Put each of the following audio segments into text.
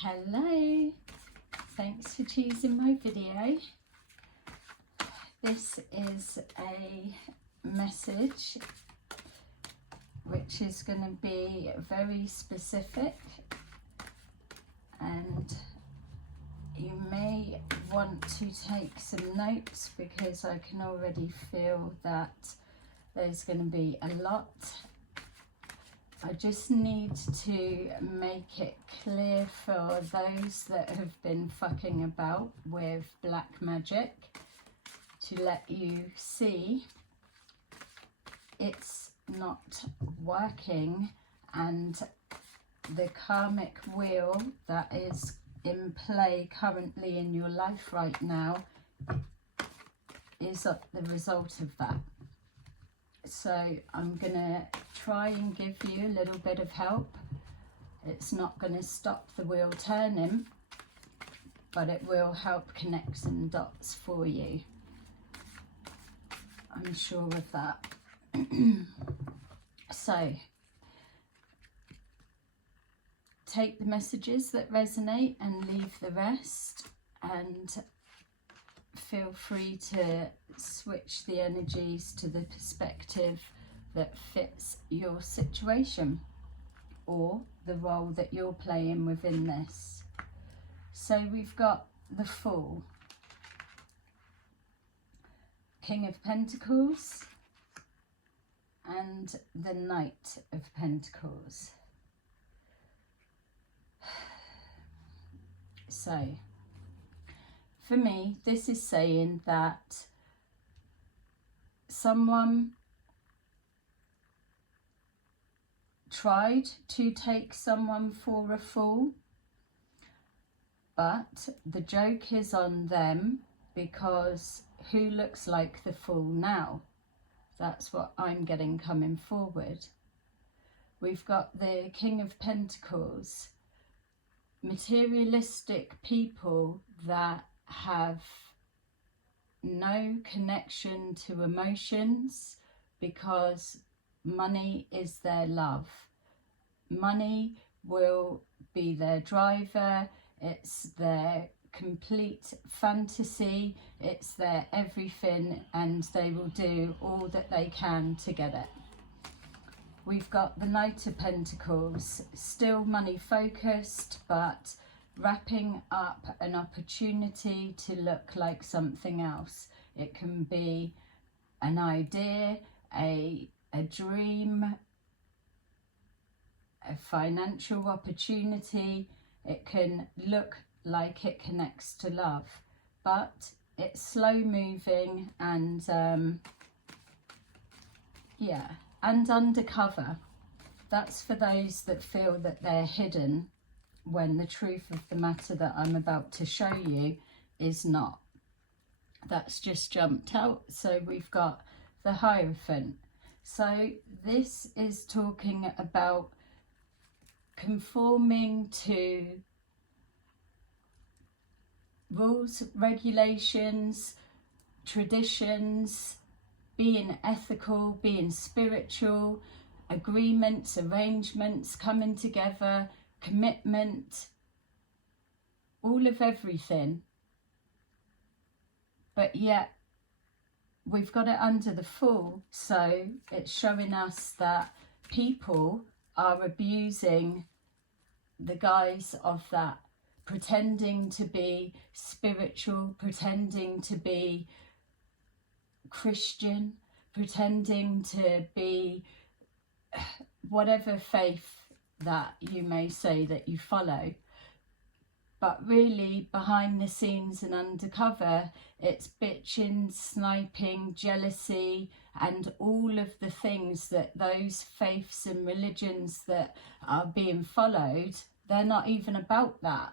Hello, thanks for choosing my video. This is a message which is going to be very specific, and you may want to take some notes because I can already feel that there's going to be a lot. I just need to make it clear for those that have been fucking about with black magic to let you see it's not working, and the karmic wheel that is in play currently in your life right now is the result of that. So I'm going to try and give you a little bit of help. It's not going to stop the wheel turning, but it will help connect some dots for you. I'm sure of that. So take the messages that resonate and leave the rest, and feel free to switch the energies to the perspective that fits your situation or the role that you're playing within this. So we've got the Fool, King of Pentacles, and the Knight of Pentacles. So for me, this is saying that someone tried to take someone for a fool, but the joke is on them, because who looks like the fool now? That's what I'm getting coming forward. We've got the King of Pentacles, materialistic people that have no connection to emotions because money is their love. Money will be their driver, it's their complete fantasy, it's their everything, and they will do all that they can to get it. We've got the Knight of Pentacles, still money focused, but wrapping up an opportunity to look like something else. It can be an idea, a dream, a financial opportunity. It can look like it connects to love, but it's slow moving and yeah, and undercover. That's for those that feel that they're hidden, when the truth of the matter that I'm about to show you is not. That's just jumped out. So we've got the Hierophant. So this is talking about conforming to rules, regulations, traditions, being ethical, being spiritual, agreements, arrangements, coming together, commitment, all of everything. But yet we've got it under the Fool, so it's showing us that people are abusing the guise of that, pretending to be spiritual, pretending to be Christian, pretending to be whatever faith that you may say that you follow, but really behind the scenes and undercover it's bitching, sniping, jealousy, and all of the things that those faiths and religions that are being followed, they're not even about that.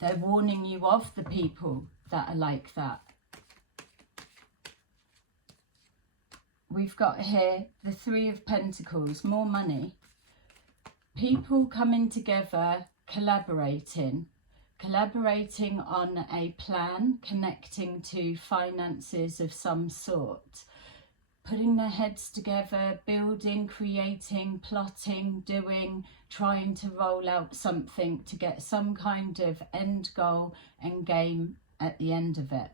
They're warning you of the people that are like that. We've got here the Three of Pentacles, more money. People coming together, collaborating on a plan, connecting to finances of some sort. putting their heads together, building, creating, plotting, doing, trying to roll out something to get some kind of end goal and game at the end of it.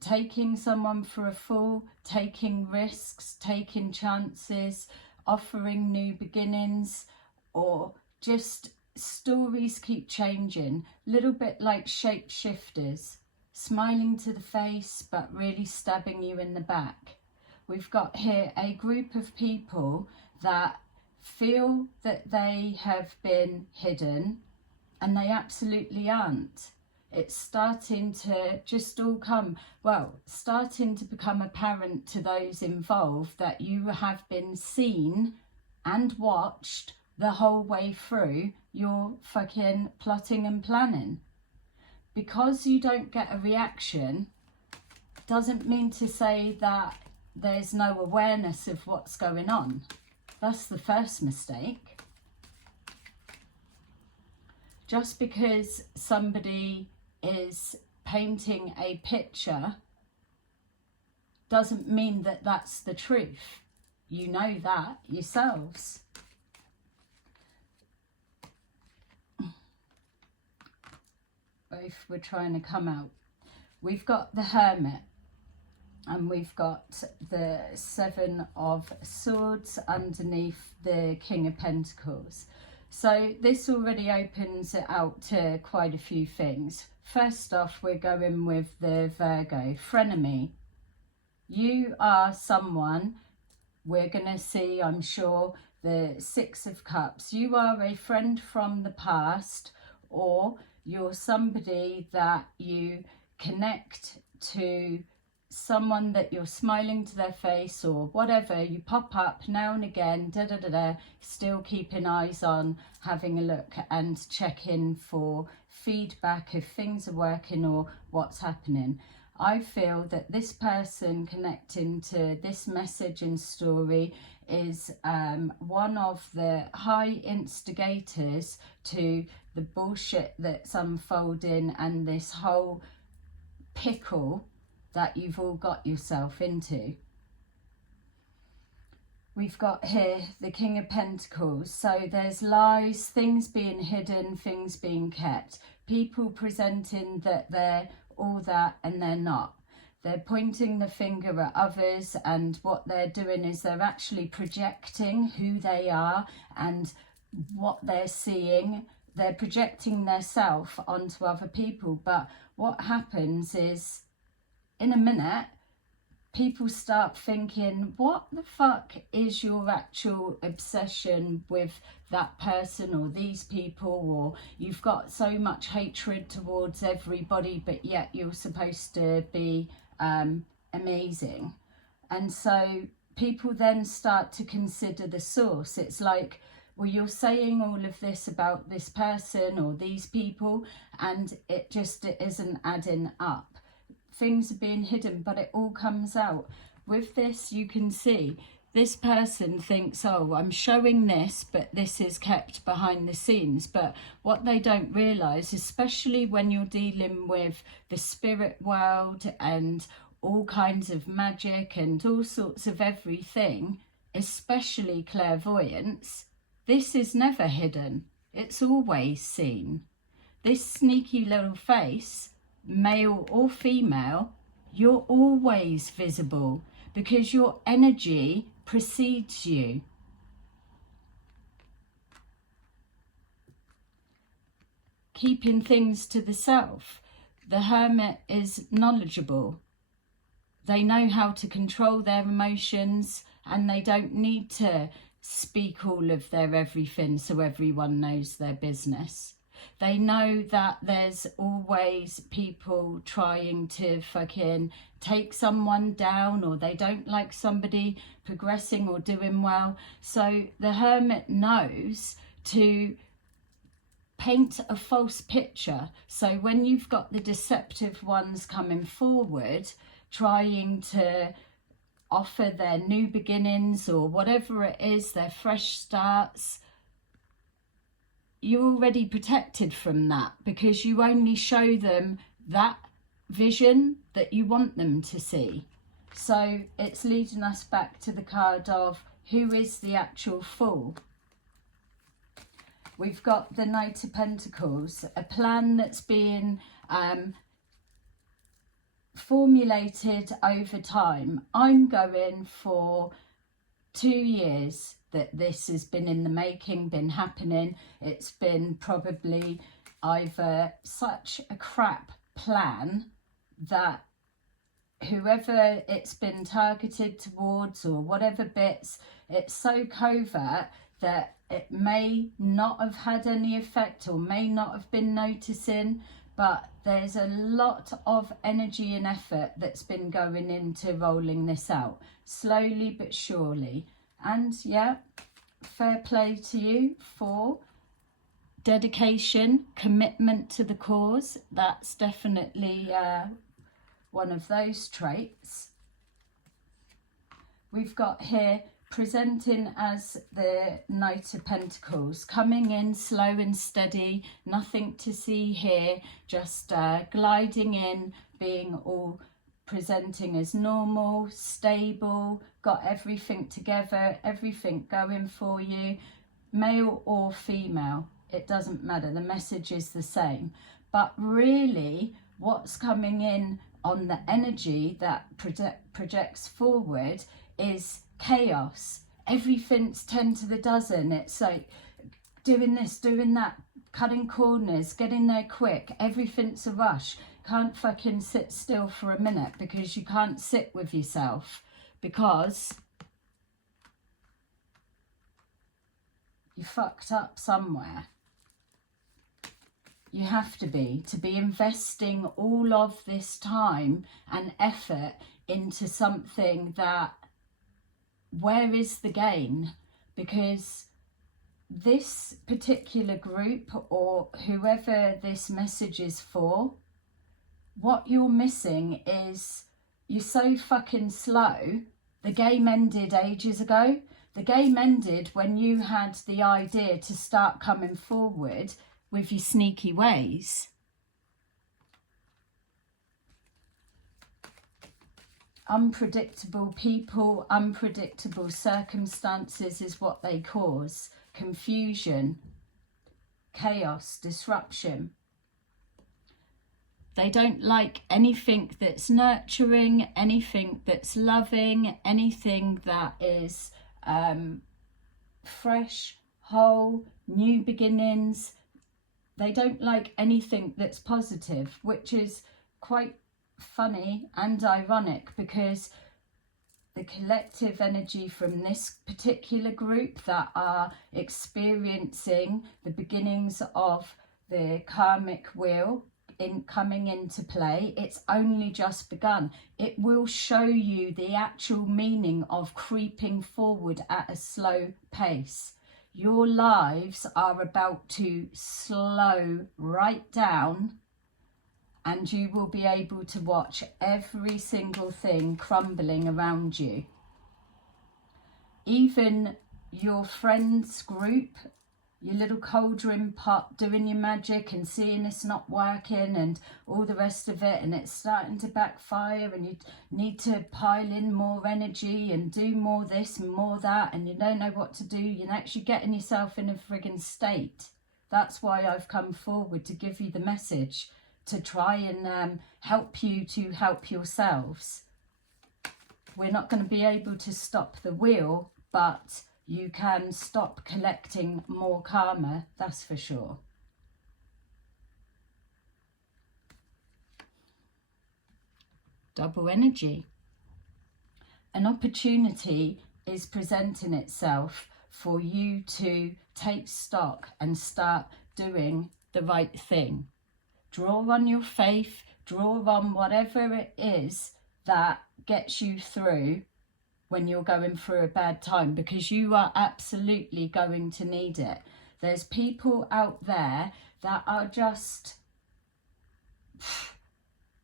Taking someone for a fool, taking risks, taking chances, offering new beginnings, or just stories keep changing, little bit like shapeshifters. Smiling to the face, but really stabbing you in the back. We've got here a group of people that feel that they have been hidden, and they absolutely aren't. It's starting to just all come, well, starting to become apparent to those involved that you have been seen and watched the whole way through your fucking plotting and planning. Because you don't get a reaction doesn't mean to say that there's no awareness of what's going on. That's the first mistake. Just because somebody is painting a picture doesn't mean that that's the truth. You know that yourselves. Both were trying to come out. We've got the Hermit, and we've got the Seven of Swords underneath the King of Pentacles. So this already opens it out to quite a few things. First off, we're going with the Virgo, frenemy. You are someone, we're going to see, I'm sure, the Six of Cups. You are a friend from the past, or you're somebody that you connect to, someone that you're smiling to their face or whatever. You pop up now and again, still keeping eyes on, having a look and check in for feedback if things are working or what's happening. I feel that this person connecting to this message and story is one of the high instigators to the bullshit that's unfolding and this whole pickle that you've all got yourself into. We've got here the King of Pentacles. So there's lies, things being hidden, things being kept, people presenting that they're all that and they're not. They're pointing the finger at others, and what they're doing is they're actually projecting who they are and what they're seeing. They're projecting their self onto other people. But what happens is, in a minute, people start thinking, what the fuck is your actual obsession with that person or these people? Or you've got so much hatred towards everybody, but yet you're supposed to be amazing. And so people then start to consider the source. It's like, well, you're saying all of this about this person or these people, and it isn't adding up. Things are being hidden, but it all comes out. With this, you can see this person thinks, oh, I'm showing this, but this is kept behind the scenes. But what they don't realise, especially when you're dealing with the spirit world and all kinds of magic and all sorts of everything, especially clairvoyance, this is never hidden. It's always seen. This sneaky little face, male or female, you're always visible because your energy precedes you. Keeping things to the self. The Hermit is knowledgeable. They know how to control their emotions, and they don't need to speak all of their everything so everyone knows their business. They know that there's always people trying to fucking take someone down, or they don't like somebody progressing or doing well. So the Hermit knows to paint a false picture. So when you've got the deceptive ones coming forward, trying to offer their new beginnings or whatever it is, their fresh starts, you're already protected from that because you only show them that vision that you want them to see. So it's leading us back to the card of who is the actual fool. We've got the Knight of Pentacles, a plan that's being formulated over time. I'm going for 2 years that this has been in the making, been happening. It's been probably either such a crap plan that whoever it's been targeted towards, or whatever bits, it's so covert that it may not have had any effect or may not have been noticing, but there's a lot of energy and effort that's been going into rolling this out, slowly but surely. And yeah, fair play to you for dedication, commitment to the cause. That's definitely one of those traits. We've got here presenting as the Knight of Pentacles, coming in slow and steady, nothing to see here, just gliding in, being all presenting as normal, stable, got everything together, everything going for you, male or female, it doesn't matter, the message is the same. But really what's coming in on the energy that projects forward is chaos. Everything's 10 to the dozen. It's like doing this, doing that, cutting corners, getting there quick. Everything's a rush. Can't fucking sit still for a minute, because you can't sit with yourself, because you fucked up somewhere. You have to be investing all of this time and effort into something that, where is the gain? Because this particular group, or whoever this message is for, what you're missing is you're so fucking slow. The game ended ages ago. The game ended when you had the idea to start coming forward with your sneaky ways. Unpredictable people, unpredictable circumstances is what they cause. Confusion, chaos, disruption. They don't like anything that's nurturing, anything that's loving, anything that is fresh, whole, new beginnings. They don't like anything that's positive, which is quite funny and ironic, because the collective energy from this particular group that are experiencing the beginnings of the karmic wheel coming into play, it's only just begun. It will show you the actual meaning of creeping forward at a slow pace. Your lives are about to slow right down, and you will be able to watch every single thing crumbling around you. Even your friends group, your little cauldron pot, doing your magic and seeing it's not working and all the rest of it, and it's starting to backfire, and you need to pile in more energy and do more this and more that, and you don't know what to do. You're actually getting yourself in a friggin' state. That's why I've come forward, to give you the message, to try and help you to help yourselves. We're not going to be able to stop the wheel, but you can stop collecting more karma, that's for sure. Double energy. An opportunity is presenting itself for you to take stock and start doing the right thing. Draw on your faith, draw on whatever it is that gets you through when you're going through a bad time, because you are absolutely going to need it. There's people out there that are just,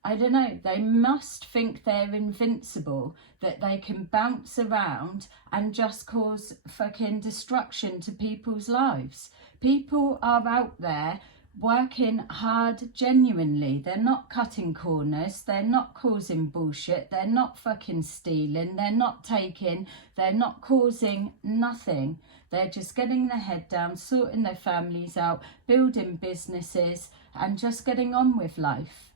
I don't know, they must think they're invincible, that they can bounce around and just cause fucking destruction to people's lives. People are out there working hard genuinely. They're not cutting corners, they're not causing bullshit, they're not fucking stealing, they're not taking, they're not causing nothing. They're just getting their head down, sorting their families out, building businesses and just getting on with life.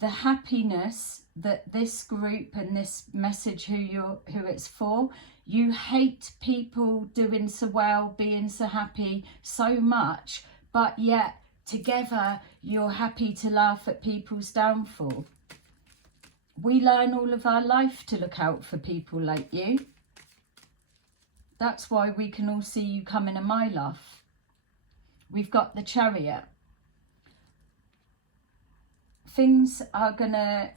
The happiness that this group and this message who it's for, you hate people doing so well, being so happy so much, but yet together you're happy to laugh at people's downfall. We learn all of our life to look out for people like you. That's why we can all see you coming a mile off. We've got the Chariot. Things are gonna,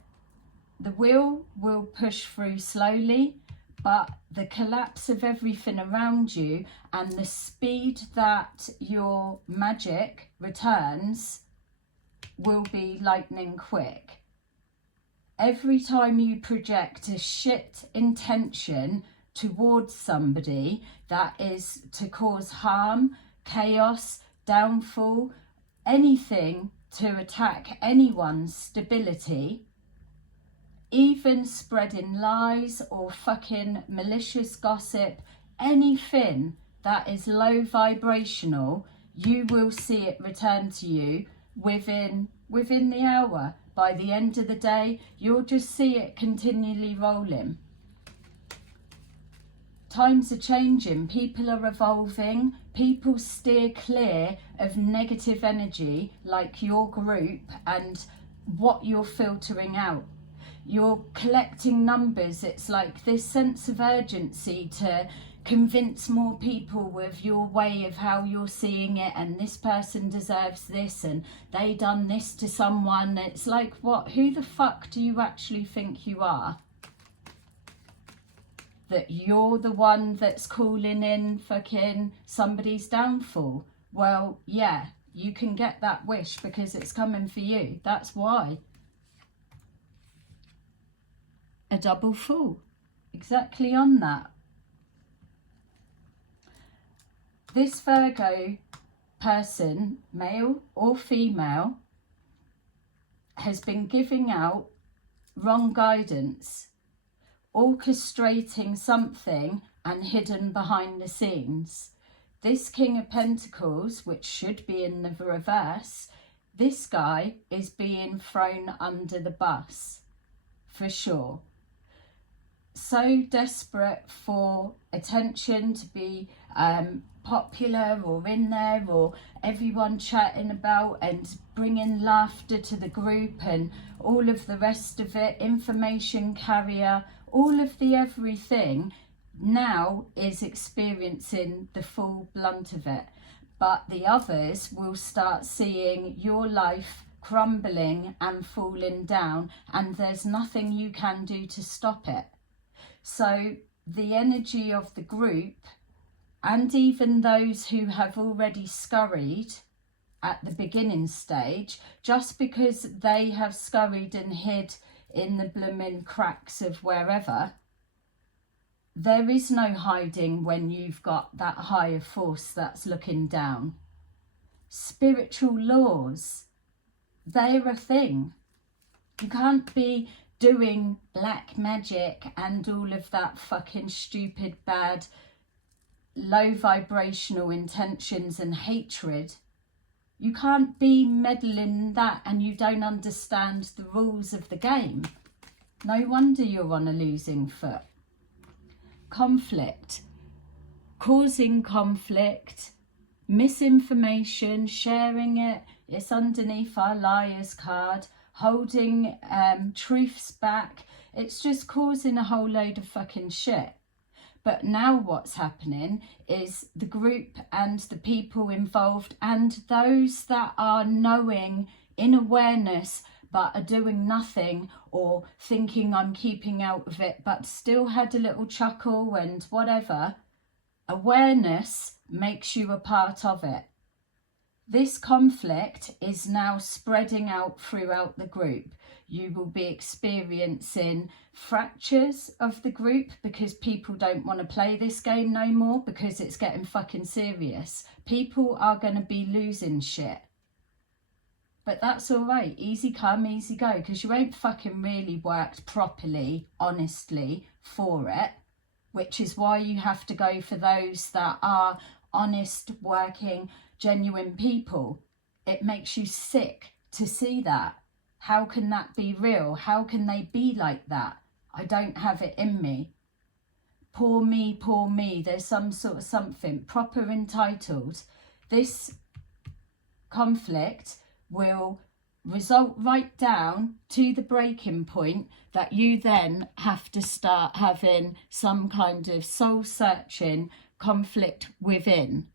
the wheel will push through slowly, but the collapse of everything around you and the speed that your magic returns will be lightning quick. Every time you project a shit intention towards somebody that is to cause harm, chaos, downfall, anything to attack anyone's stability, even spreading lies or fucking malicious gossip, anything that is low vibrational, you will see it return to you within the hour. By the end of the day, you'll just see it continually rolling. Times are changing, people are evolving, people steer clear of negative energy like your group and what you're filtering out. You're collecting numbers. It's like this sense of urgency to convince more people with your way of how you're seeing it, and this person deserves this and they done this to someone. It's like, what? Who the fuck do you actually think you are? That you're the one that's calling in fucking somebody's downfall? Well, yeah, you can get that wish because it's coming for you. That's why. A double fool. Exactly on that. This Virgo person, male or female, has been giving out wrong guidance, orchestrating something and hidden behind the scenes. This King of Pentacles, which should be in the reverse, this guy is being thrown under the bus, for sure. So desperate for attention, to be popular or in there, or everyone chatting about and bringing laughter to the group and all of the rest of it, information carrier, all of the everything, now is experiencing the full blunt of it. But the others will start seeing your life crumbling and falling down, and there's nothing you can do to stop it. So the energy of the group, and even those who have already scurried at the beginning stage, just because they have scurried and hid in the blooming cracks of wherever, there is no hiding when you've got that higher force that's looking down. Spiritual laws, they're a thing. You can't be doing black magic and all of that fucking stupid, bad, low vibrational intentions and hatred. You can't be meddling in that and you don't understand the rules of the game. No wonder you're on a losing foot. Conflict. Causing conflict, misinformation, sharing it. It's underneath our liar's card. Holding truths back. It's just causing a whole load of fucking shit. But now what's happening is the group and the people involved and those that are knowing in awareness but are doing nothing, or thinking I'm keeping out of it but still had a little chuckle and whatever. Awareness makes you a part of it. This conflict is now spreading out throughout the group. You will be experiencing fractures of the group because people don't want to play this game no more because it's getting fucking serious. People are going to be losing shit. But that's all right. Easy come, easy go, because you ain't fucking really worked properly, honestly, for it, which is why you have to go for those that are honest, working, genuine people. It makes you sick to see that. How can that be real? How can they be like that? I don't have it in me. Poor me, poor me. There's some sort of something proper entitled. This conflict will result right down to the breaking point that you then have to start having some kind of soul-searching conflict within.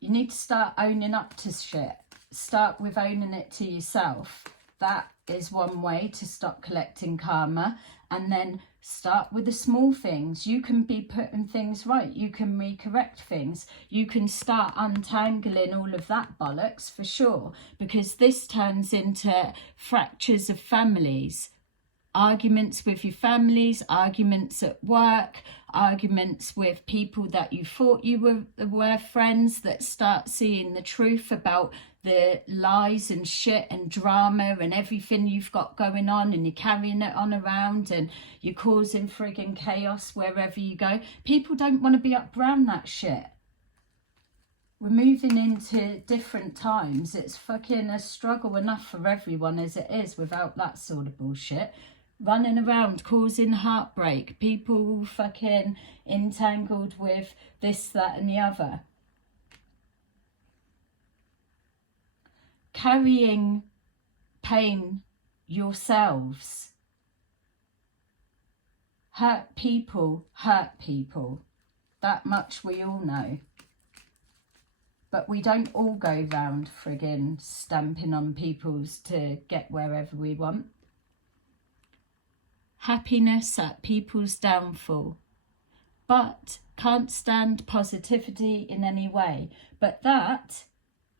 You need to start owning up to shit. Start with owning it to yourself. That is one way to stop collecting karma. And then start with the small things. You can be putting things right. You can recorrect things. You can start untangling all of that bollocks for sure. Because this turns into fractures of families. Arguments with your families, arguments at work, arguments with people that you thought you were friends that start seeing the truth about the lies and shit and drama and everything you've got going on, and you're carrying it on around and you're causing frigging chaos wherever you go. People don't want to be up around that shit. We're moving into different times. It's fucking a struggle enough for everyone as it is without that sort of bullshit. Running around causing heartbreak, people fucking entangled with this, that and the other. Carrying pain yourselves. Hurt people. That much we all know. But we don't all go round friggin' stamping on people's to get wherever we want. Happiness at people's downfall. But can't stand positivity in any way. But that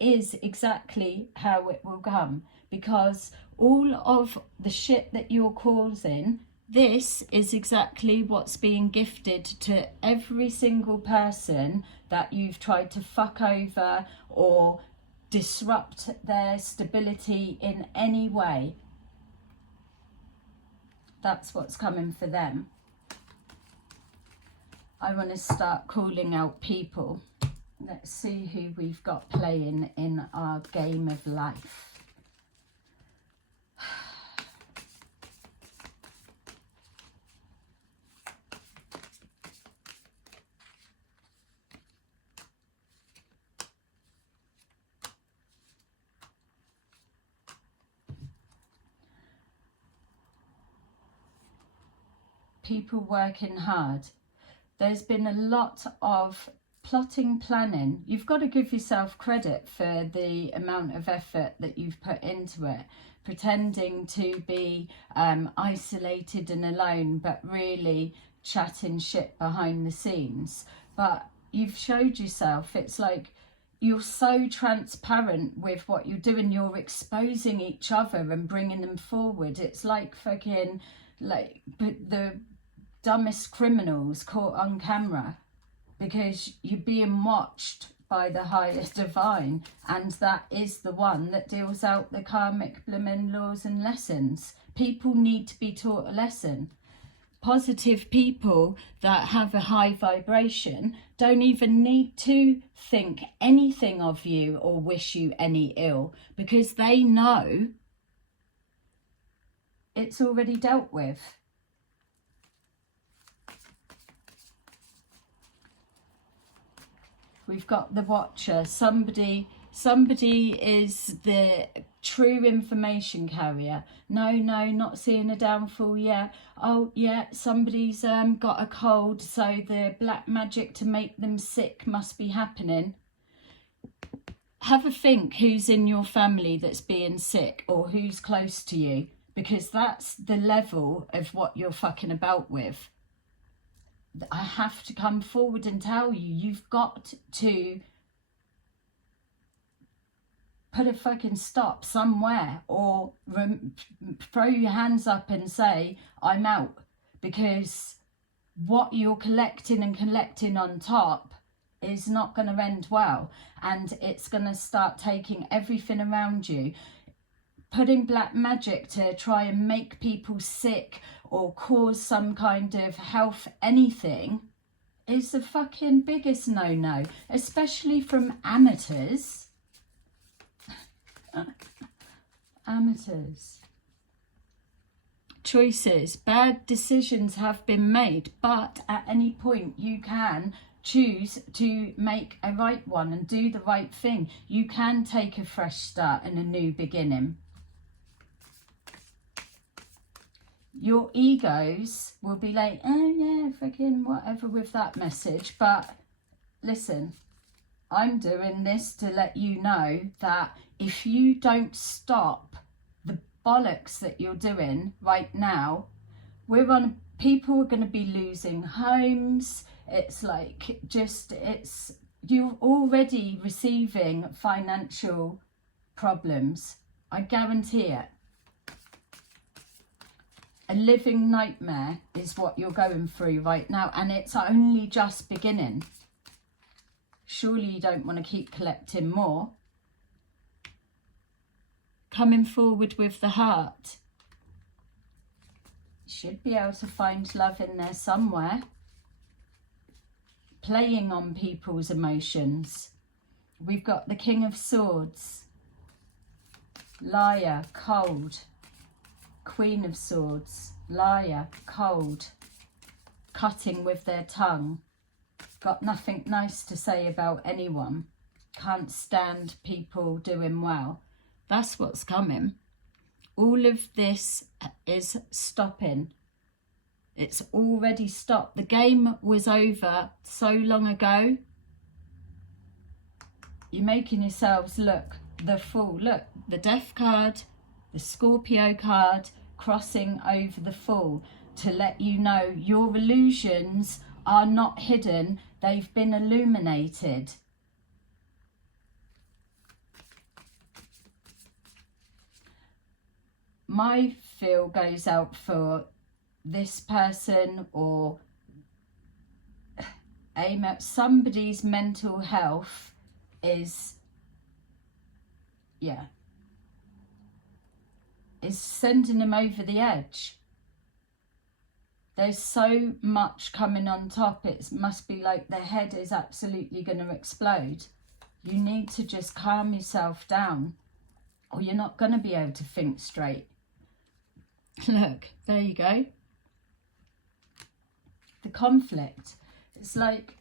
is exactly how it will come. Because all of the shit that you're causing, this is exactly what's being gifted to every single person that you've tried to fuck over or disrupt their stability in any way. That's what's coming for them. I want to start calling out people. Let's see who we've got playing in our game of life. People working hard. There's been a lot of plotting, planning. You've got to give yourself credit for the amount of effort that you've put into it. Pretending to be isolated and alone, but really chatting shit behind the scenes. But you've showed yourself. It's like you're so transparent with what you're doing. You're exposing each other and bringing them forward. It's like fucking like the dumbest criminals caught on camera, because you're being watched by the higher divine, and that is the one that deals out the karmic blooming laws and lessons. People need to be taught a lesson. Positive people that have a high vibration don't even need to think anything of you or wish you any ill, because they know it's already dealt with. We've got the watcher. Somebody is the true information carrier. No, not seeing a downfall yet. Oh, yeah, somebody's got a cold, so the black magic to make them sick must be happening. Have a think who's in your family that's being sick, or who's close to you, because that's the level of what you're fucking about with. I have to come forward and tell you, you've got to put a fucking stop somewhere, or throw your hands up and say, I'm out. Because what you're collecting on top is not going to end well, and it's going to start taking everything around you. Putting black magic to try and make people sick or cause some kind of health anything is the fucking biggest no-no, especially from amateurs. Amateurs. Choices. Bad decisions have been made, but at any point you can choose to make a right one and do the right thing. You can take a fresh start and a new beginning. Your egos will be like, oh yeah, freaking whatever with that message. But listen, I'm doing this to let you know that if you don't stop the bollocks that you're doing right now, people are going to be losing homes. It's like, you're already receiving financial problems. I guarantee it. A living nightmare is what you're going through right now, and it's only just beginning. Surely you don't want to keep collecting more. Coming forward with the heart. You should be able to find love in there somewhere. Playing on people's emotions. We've got the King of Swords. Liar, cold. Queen of Swords, liar, cold, cutting with their tongue, got nothing nice to say about anyone, can't stand people doing well. That's what's coming. All of this is stopping. It's already stopped. The game was over so long ago. You're making yourselves look the fool. Look, the Death card, the Scorpio card, crossing over the Fool, to let you know your illusions are not hidden, they've been illuminated. My feel goes out for this person, or aim at somebody's mental health is, yeah, is sending them over the edge. There's so much coming on top, it must be like their head is absolutely going to explode. You need to just calm yourself down, or you're not going to be able to think straight. Look, there you go. The conflict. It's like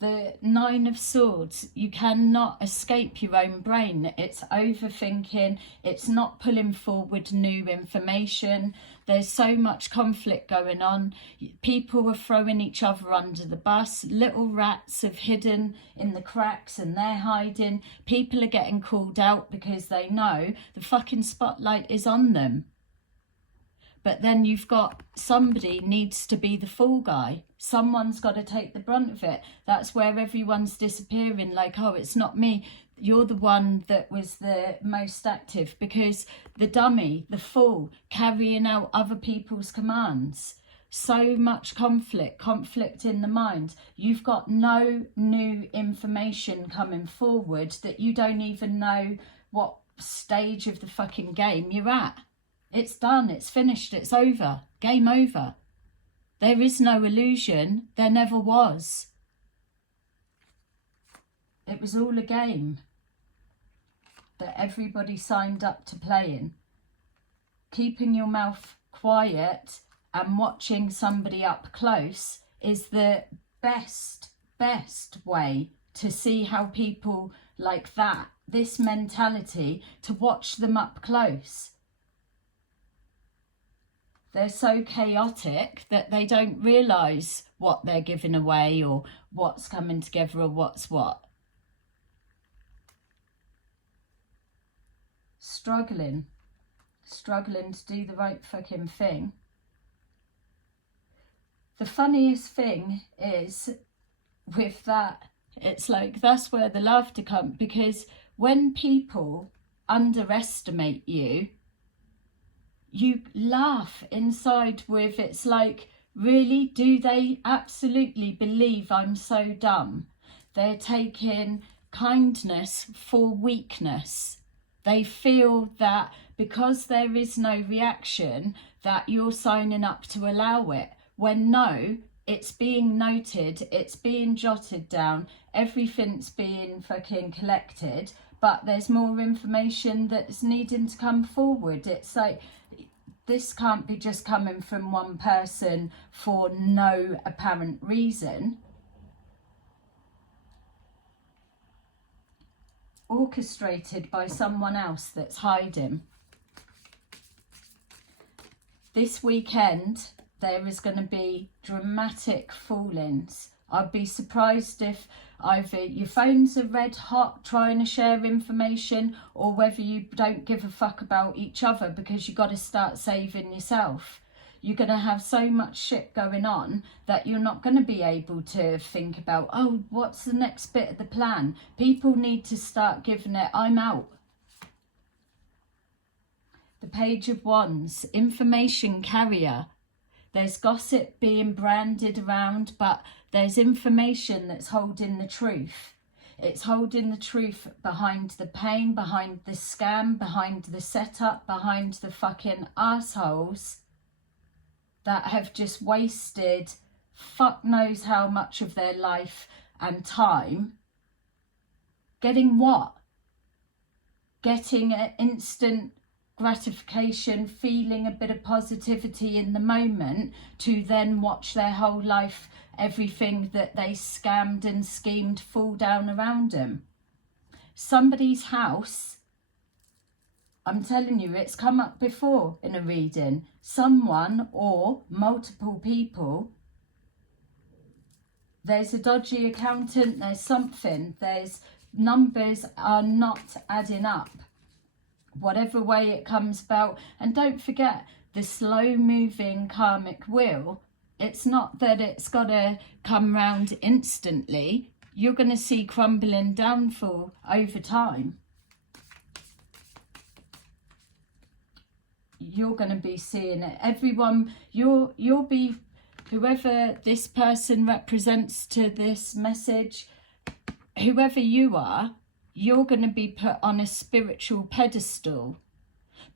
the Nine of Swords. You cannot escape your own brain. It's overthinking. It's not pulling forward new information. There's so much conflict going on. People are throwing each other under the bus. Little rats have hidden in the cracks and they're hiding. People are getting called out because they know the fucking spotlight is on them. But then you've got somebody needs to be the fall guy. Someone's got to take the brunt of it. That's where everyone's disappearing. Like, oh, it's not me. You're the one that was the most active, because the dummy, the fool, carrying out other people's commands. So much conflict in the mind. You've got no new information coming forward that you don't even know what stage of the fucking game you're at. It's done, it's finished, it's over. Game over. There is no illusion. There never was. It was all a game that everybody signed up to playing. Keeping your mouth quiet and watching somebody up close is the best way to see how people like that, this mentality, to watch them up close. They're so chaotic that they don't realise what they're giving away, or what's coming together, or what's what. Struggling to do the right fucking thing. The funniest thing is with that, it's like that's where the laughter comes, because when people underestimate you, you laugh inside with, it's like, really, do they absolutely believe I'm so dumb? They're taking kindness for weakness. They feel that because there is no reaction, that you're signing up to allow it, when no, it's being noted, it's being jotted down, everything's being fucking collected, but there's more information that's needing to come forward. It's like, this can't be just coming from one person for no apparent reason. Orchestrated by someone else that's hiding. This weekend, there is going to be dramatic fall-ins. I'd be surprised if either your phones are red hot trying to share information, or whether you don't give a fuck about each other because you got to start saving yourself. You're going to have so much shit going on that you're not going to be able to think about, oh, what's the next bit of the plan? People need to start giving it, I'm out. The Page of Wands, information carrier. There's gossip being branded around, but there's information that's holding the truth. It's holding the truth behind the pain, behind the scam, behind the setup, behind the fucking assholes that have just wasted fuck knows how much of their life and time. Getting what? Getting an instant gratification, feeling a bit of positivity in the moment, to then watch their whole life, everything that they scammed and schemed, fall down around them. Somebody's house, I'm telling you, it's come up before in a reading. Someone or multiple people, there's a dodgy accountant, there's something, there's numbers are not adding up. Whatever way it comes about. And don't forget, the slow moving karmic wheel, it's not that it's got to come round instantly. You're going to see crumbling downfall over time. You're going to be seeing it. Everyone, you'll be, whoever this person represents to this message, whoever you are, you're going to be put on a spiritual pedestal,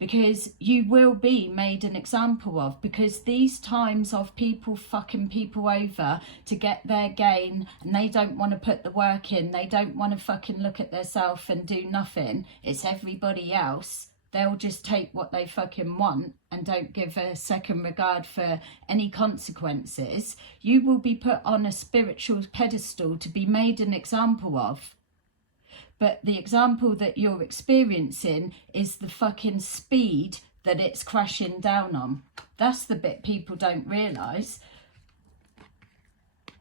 because you will be made an example of, because these times of people fucking people over to get their gain, and they don't want to put the work in, they don't want to fucking look at themselves and do nothing, it's everybody else. They'll just take what they fucking want and don't give a second regard for any consequences. You will be put on a spiritual pedestal to be made an example of. But the example that you're experiencing is the fucking speed that it's crashing down on. That's the bit people don't realise.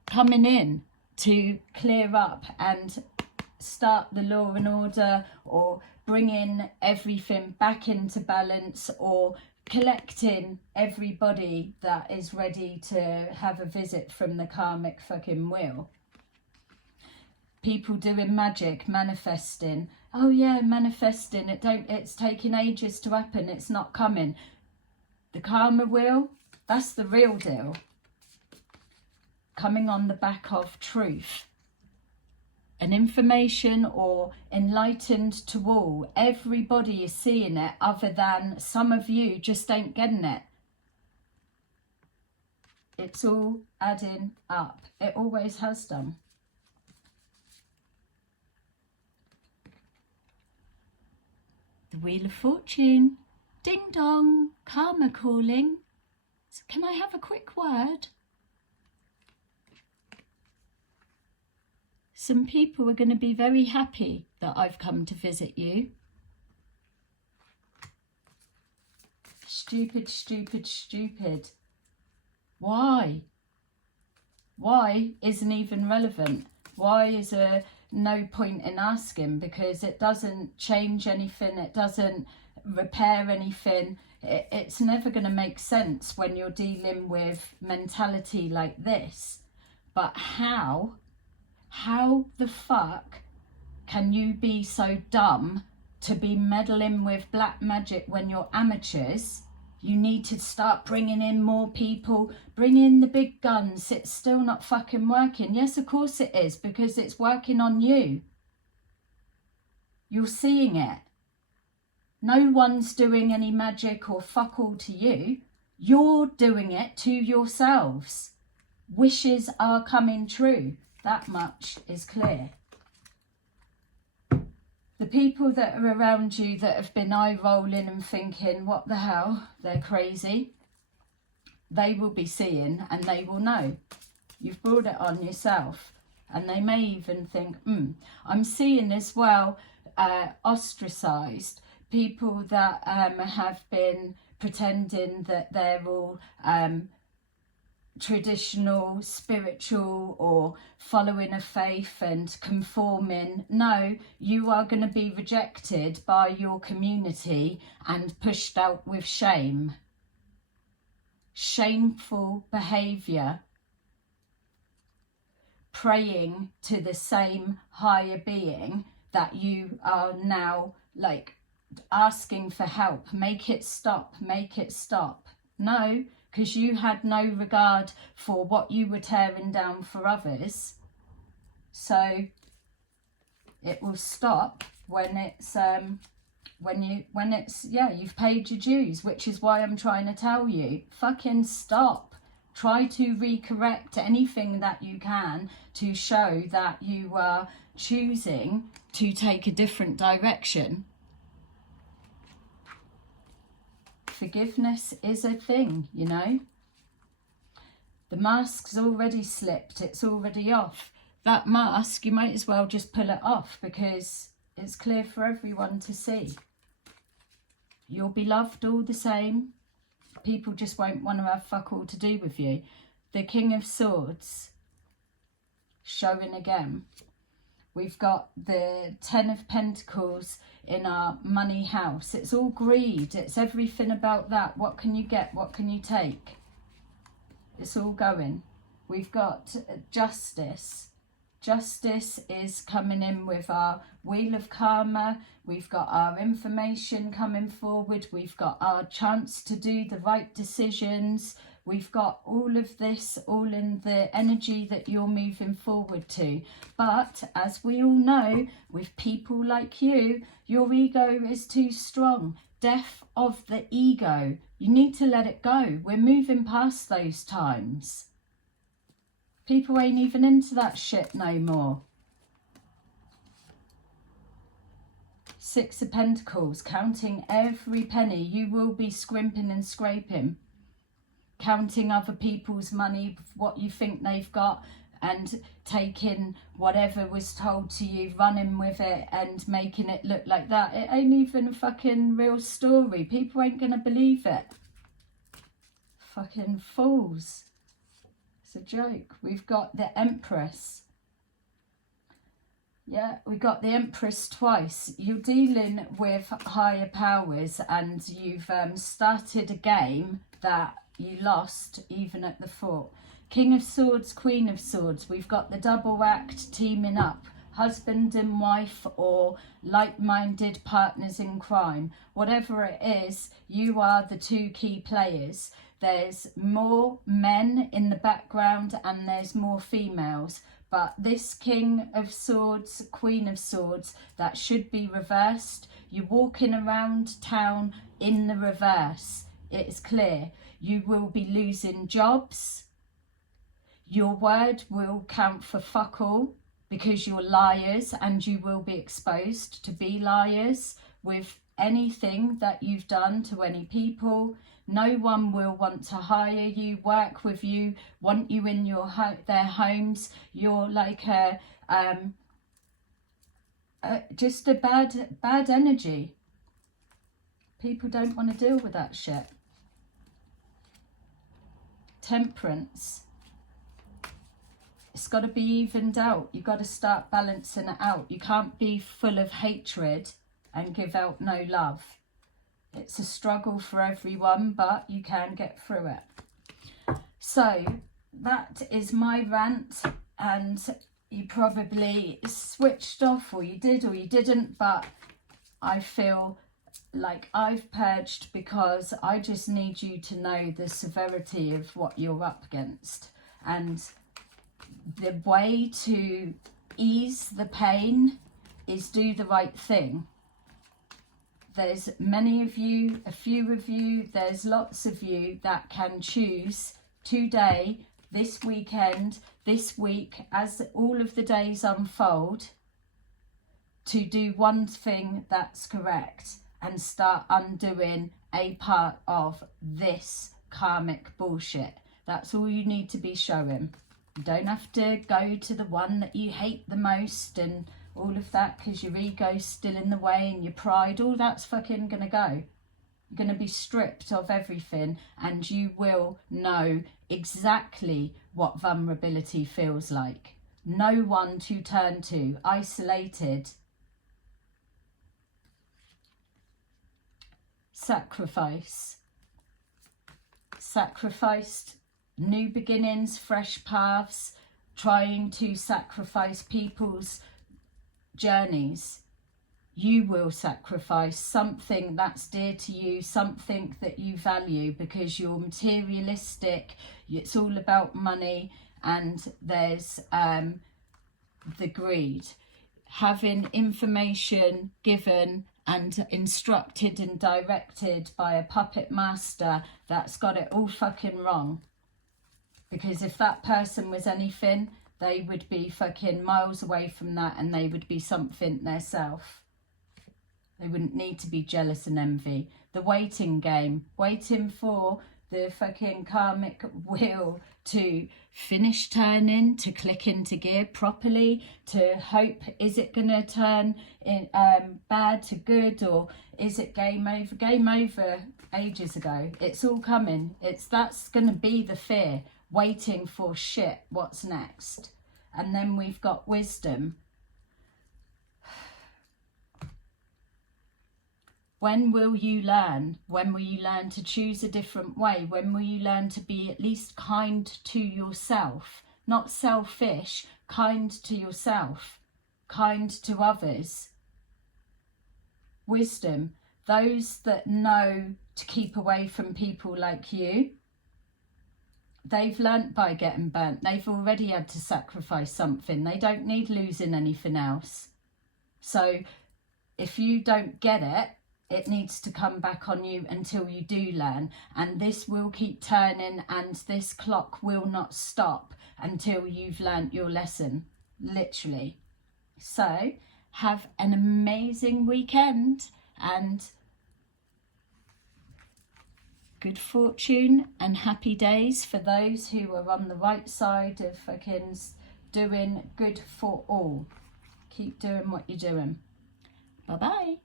Coming in to clear up and start the law and order, or bringing everything back into balance, or collecting everybody that is ready to have a visit from the karmic fucking wheel. People doing magic, manifesting. Oh yeah, manifesting. It's taking ages to happen. It's not coming. The karma wheel, that's the real deal. Coming on the back of truth. An information or enlightened to all. Everybody is seeing it, other than some of you just ain't getting it. It's all adding up. It always has done. The Wheel of Fortune. Ding dong, karma calling. So can I have a quick word? Some people are going to be very happy that I've come to visit you. Stupid, stupid, stupid. Why? Why isn't even relevant. Why is there no point in asking? Because it doesn't change anything. It doesn't repair anything. It's never going to make sense when you're dealing with mentality like this. But how the fuck can you be so dumb to be meddling with black magic when you're amateurs. You need to start bringing in more people. Bring in the big guns. It's still not fucking working. Yes, of course it is, because it's working on you. You're seeing it. No one's doing any magic or fuck all to you. You're doing it to yourselves. Wishes are coming true. That much is clear. The people that are around you that have been eye-rolling and thinking, what the hell, they're crazy, they will be seeing and they will know. You've brought it on yourself. And they may even think, I'm seeing as well ostracised people that have been pretending that they're all traditional, spiritual, or following a faith and conforming. No, you are going to be rejected by your community and pushed out with shame. Shameful behaviour. Praying to the same higher being that you are now like asking for help. Make it stop, make it stop. No, because you had no regard for what you were tearing down for others. So it will stop when it's you've paid your dues, which is why I'm trying to tell you, fucking stop. Try to recorrect anything that you can to show that you are choosing to take a different direction. Forgiveness is a thing, you know. The mask's already slipped, it's already off. That mask, you might as well just pull it off because it's clear for everyone to see. You'll be loved all the same. People just won't want to have fuck all to do with you. The King of Swords showing again. We've got the 10 of Pentacles in our money house. It's all greed. It's everything about that. What can you get? What can you take? It's all going. We've got justice. Justice is coming in with our wheel of karma. We've got our information coming forward. We've got our chance to do the right decisions. We've got all of this, all in the energy that you're moving forward to. But as we all know, with people like you, your ego is too strong. Death of the ego. You need to let it go. We're moving past those times. People ain't even into that shit no more. 6 of Pentacles, counting every penny. You will be scrimping and scraping. Counting other people's money, what you think they've got, and taking whatever was told to you, running with it and making it look like that. It ain't even a fucking real story. People ain't gonna believe it. Fucking fools. It's a joke. We've got the Empress. Yeah, we got the Empress twice. You're dealing with higher powers and you've started a game that you lost even at the fort. King of Swords, Queen of Swords. We've got the double act teaming up. Husband and wife or like-minded partners in crime. Whatever it is, you are the two key players. There's more men in the background and there's more females. But this King of Swords, Queen of Swords, that should be reversed. You're walking around town in the reverse. It's clear. You will be losing jobs. Your word will count for fuck all because you're liars and you will be exposed to be liars with anything that you've done to any people. No one will want to hire you, work with you, want you in their homes. You're like just a bad energy. People don't want to deal with that shit. Temperance. It's got to be evened out. You've got to start balancing it out. You can't be full of hatred and give out no love. It's a struggle for everyone, but you can get through it. So that is my rant, and you probably switched off, or you did or you didn't, but I feel like I've purged, because I just need you to know the severity of what you're up against. And the way to ease the pain is do the right thing. There's many of you, a few of you, there's lots of you that can choose today, this weekend, this week, as all of the days unfold, to do one thing that's correct and start undoing a part of this karmic bullshit. That's all you need to be showing. You don't have to go to the one that you hate the most and all of that, because your ego's still in the way and your pride, all that's fucking gonna go. You're gonna be stripped of everything, and you will know exactly what vulnerability feels like. No one to turn to, isolated. Sacrificed, new beginnings, fresh paths, trying to sacrifice people's journeys. You will sacrifice something that's dear to you, something that you value, because you're materialistic. It's all about money, and there's the greed. Having information given and instructed and directed by a puppet master that's got it all fucking wrong. Because if that person was anything, they would be fucking miles away from that, and they would be something theirself. They wouldn't need to be jealous and envy. The waiting game, waiting for the fucking karmic wheel to finish turning, to click into gear properly, to hope, is it going to turn in bad to good, or is it game over? Game over ages ago. It's all coming. That's going to be the fear, waiting for shit, what's next. And then we've got wisdom. When will you learn? When will you learn to choose a different way? When will you learn to be at least kind to yourself? Not selfish, kind to yourself, kind to others. Wisdom. Those that know to keep away from people like you, they've learnt by getting burnt. They've already had to sacrifice something. They don't need losing anything else. So if you don't get it, it needs to come back on you until you do learn. And this will keep turning, and this clock will not stop until you've learnt your lesson, literally. So have an amazing weekend, and good fortune and happy days for those who are on the right side of fucking doing good for all. Keep doing what you're doing. Bye-bye.